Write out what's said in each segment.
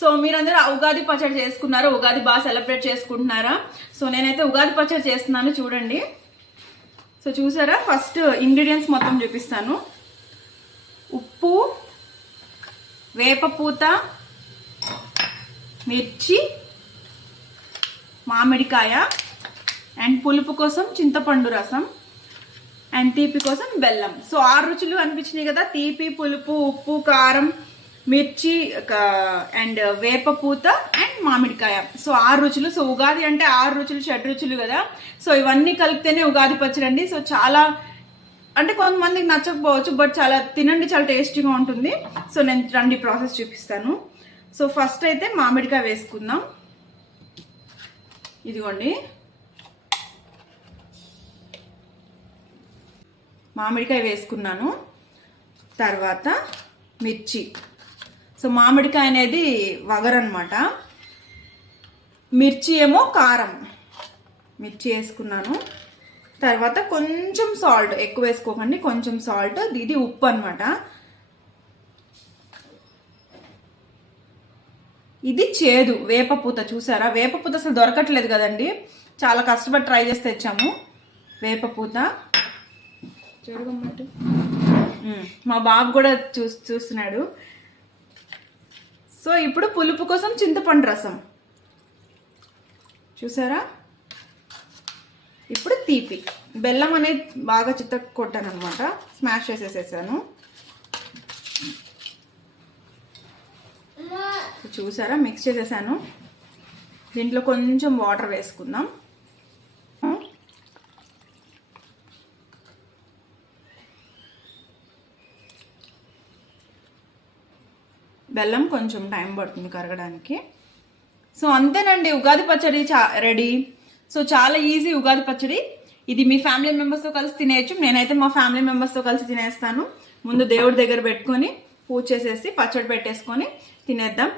So మీరందరూ ఉగాది పచ్చడి చేసుకున్నారా? ఉగాది బాగా సెలబ్రేట్ చేసుకుంటున్నారా? సో నేనైతే ఉగాది పచ్చడి చేస్తున్నాను, చూడండి. సో చూసారా, ఫస్ట్ ఇంగ్రీడియంట్స్ మొత్తం చూపిస్తాను. ఉప్పు, వేపపూత, మిర్చి, మామిడికాయ, అండ్ పులుపు కోసం చింతపండు రసం, అండ్ తీపి కోసం బెల్లం. సో 6 రుచులు అనిపించినాయి కదా, తీపి, పులుపు, ఉప్పు, కారం, మిర్చి అండ్ వేపపూత అండ్ మామిడికాయ. సో 6 రుచులు. సో ఉగాది అంటే 6 రుచులు, 6 రుచులు కదా. సో ఇవన్నీ కలిపితేనే ఉగాది పచ్చడి అండి. సో చాలా అంటే కొంతమందికి నచ్చకపోవచ్చు, బట్ చాలా తినండి, చాలా టేస్టీగా ఉంటుంది. సో నేను రండి ప్రాసెస్ చూపిస్తాను. సో ఫస్ట్ అయితే మామిడికాయ వేసుకుందాం. ఇదిగోండి, మామిడికాయ వేసుకున్నాను. తర్వాత మిర్చి. సో మామిడికాయ అనేది వగరనమాట, మిర్చి ఏమో కారం. మిర్చి వేసుకున్నాను. తర్వాత కొంచెం సాల్ట్, ఎక్కువ వేసుకోకండి, కొంచెం సాల్ట్. ఇది ఉప్పు అనమాట. ఇది చేదు, వేపపూత. చూసారా, వేపపూత అసలు దొరకట్లేదు కదండి, చాలా కష్టపడి ట్రై చేసి తెచ్చాము వేపపూత. మా బాబు కూడా చూస్తున్నాడు. సో ఇప్పుడు పులుపు కోసం చింతపండు రసం, చూసారా. ఇప్పుడు తీపి, బెల్లం అనేది బాగా చిత్త కొట్టాను అనమాట, స్మాష్ చేసేసేసాను. చూసారా, మిక్స్ చేసేసాను. దీంట్లో కొంచెం వాటర్ వేసుకుందాం. బెల్లం కొంచెం టైం పడుతుంది కరగడానికి. సో అంతేనండి, ఉగాది పచ్చడి రెడీ. సో చాలా ఈజీ ఉగాది పచ్చడి. ఇది మీ ఫ్యామిలీ మెంబర్స్తో కలిసి తినేయచ్చు. నేనైతే మా ఫ్యామిలీ మెంబర్స్తో కలిసి తినేస్తాను. ముందు దేవుడి దగ్గర పెట్టుకొని పూజ చేసేసి పచ్చడి పెట్టేసుకొని తినేద్దాం.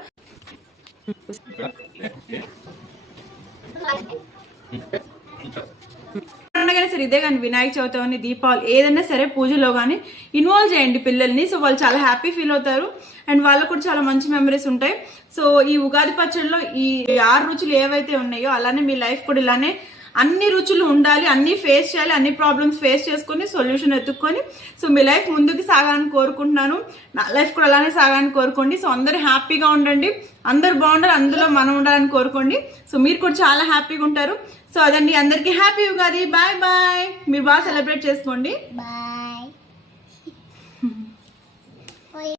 పండుగనే సరే, ఇదే కానీ వినాయక చవితి అని, దీపావళి, ఏదైనా సరే పూజలో కానీ ఇన్వాల్వ్ చేయండి పిల్లల్ని. సో వాళ్ళు చాలా హ్యాపీ ఫీల్ అవుతారు అండ్ వాళ్ళకు కూడా చాలా మంచి మెమరీస్ ఉంటాయి. సో ఈ ఉగాది పచ్చడిలో ఈ 6 రుచులు ఏవైతే ఉన్నాయో అలానే మీ లైఫ్ కూడా ఇలానే అన్ని రుచులు ఉండాలి, అన్ని ఫేస్ చేయాలి, అన్ని ప్రాబ్లమ్స్ ఫేస్ చేసుకొని సొల్యూషన్ ఎత్తుక్కొని సో మీ లైఫ్ ముందుకు సాగాలని కోరుకుంటున్నాను. నా లైఫ్ కూడా అలానే సాగాలని కోరుకోండి. సో అందరూ హ్యాపీగా ఉండండి, అందరు బాగుండాలి, అందులో మనం ఉండాలని కోరుకోండి. సో మీరు కూడా చాలా హ్యాపీగా ఉంటారు. సో అదండి, అందరికీ హ్యాపీ ఉగాది. Bye bye. మీరు బాగా సెలబ్రేట్ చేసుకోండి. బాయ్.